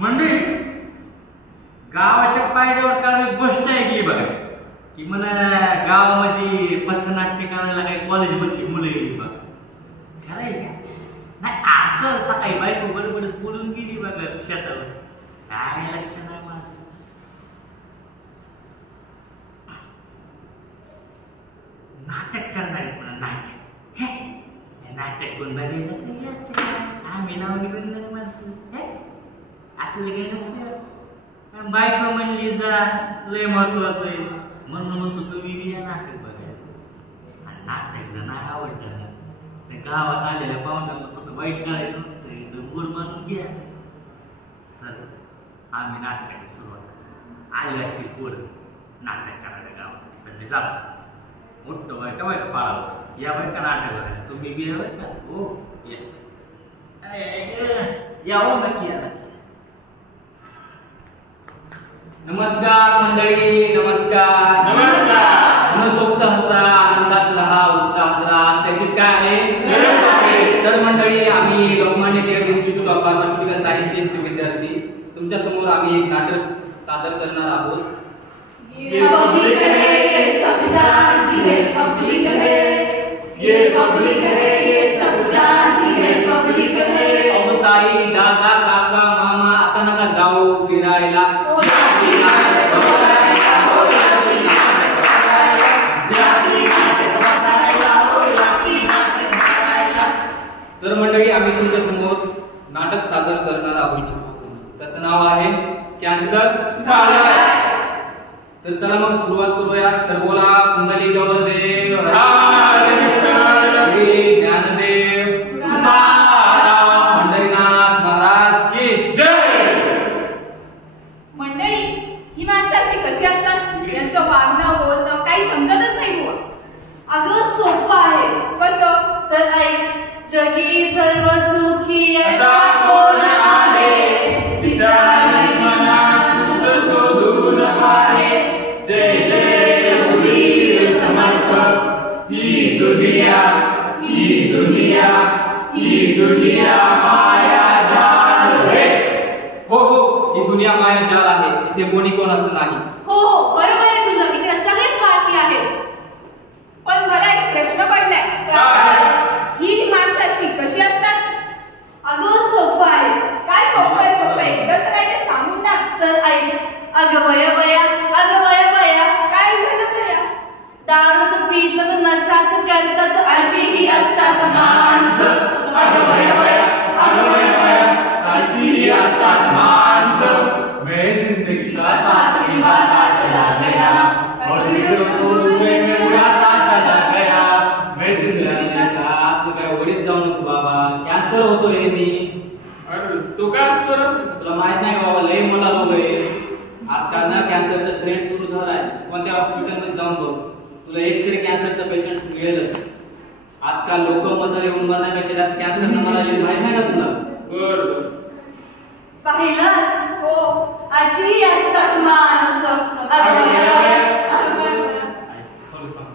मंडळी गावाच्या पायऱ्यावर काल एक गोष्ट ऐकली बघा की म्हणा गावामध्ये पथनाट्य करायला काही कॉलेजमधली मुलं गेली बघा. खरं आहे का? नाही असं सकाळी बायको बडबडत बोलून गेली बघा शेतावर. काय लक्षण आहे माझं? नाटक करणार आहे म्हणा नाटक. हे नाटक कोण बघायचं आम्ही नाव निघून माणसं असलं गेलं बायको म्हणली जा लय महत्वाचं आहे म्हणून म्हणतो तुम्ही बी या नाटक बघायला. आणि नाटक जर नाही आवडलं तर गावात आलेल्या पाहुण्यांना कसं वाईट काढायचं नसतं तर मूड मानून घ्या. तर आम्ही नाटकाची सुरुवात आले असतील पोरं नाटक करायला गावात तर मी जातो. मोठं बायका बायका पाळावं या बायका नाटक बघायला तुम्ही बी या बायका हो या हो नक्की या. नमस्कार मंडळी नमस्कार नमस्कार. मनसोक्त हसा आनंदात राहा उत्साहात राहा त्याचीच काय आहे. तर मंडळी आम्ही Lokmanya Tilak institute of pharmaceutical सायन्सेसचे विद्यार्थी तुमच्या समोर आम्ही एक नाटक सादर करणार आहोत. ये पब्लिक है ये सब जानती है पब्लिक है ये पब्लिक है ये सब जानती है पब्लिक है. अहो ताई दादा काका मामा आता नका जाऊ फिरायला. तर मंडळी आम्ही तुमच्या समोर नाटक सादर करणार आहोत त्याचं नाव आहे कॅन्सर झालाय. तर चला मग सुरुवात करूया. तर बोला कुंडली गौरदेव श्री ज्ञानदेव पंढरीनाथ महाराज की जय. मंडळी ही माणसं अशी कशी असतात यांचं वागणं बोलणं काही समजतच नाही बुवा. अगं सोपं आहे. कसं? तर ऐक जगी सर्व सुखी असा कोण आहे विचारी मनात दुष्ट शोधून पाहे. जय जय वीर समर्थ ही दुनिया माया जाल रे. हो हो ही दुनिया माया जाल आहे इथे कोणी कोणाचं नाही. हो बरोबर आहे तुझं. इकडे सगळेच स्वार्थी आहेत. पण मला एक प्रश्न पडलाय. काय? ही माणसं अशी कशी असतात? अगं सोपं आहे. काय सोपं आहे इकडचं काय ते सांगून टाक. तर ऐक अगं बया काय झालं बया? दारूचं पितं तर नशाचं करतात अशी ही असतात माणसं. अगं बया अशी असतात माणसं. मैं जिंदगी का साथ निभाता चला गया और उड़ाता चला गया. मैं जिंदगी का असं काय वडीत जाऊ नको बाबा. कॅन्सर होतोय मी. अरे तू काय असतो तुला माहित नाही बाबा लय मोठा रोग आहे आजकाल ना. कॅन्सरचा ट्रेंड सुरू झालाय. कोणत्या हॉस्पिटलमध्ये जाऊन बघ तुला एक तरी कॅन्सरचा पेशंट मिळेलच. आजकाल लोक मतर येऊन मरण्यापेक्षा जास्त कॅन्सर न मरायला माहित नाही का तुला? बरोबर पाहिलंस? हो अशी असतात माणसं. अगं बया